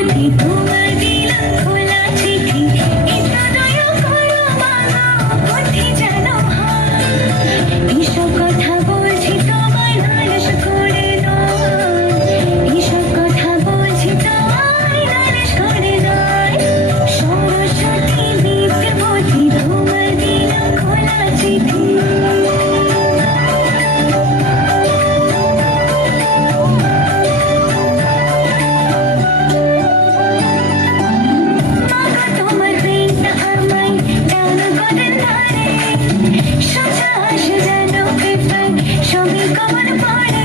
Koti Carolina.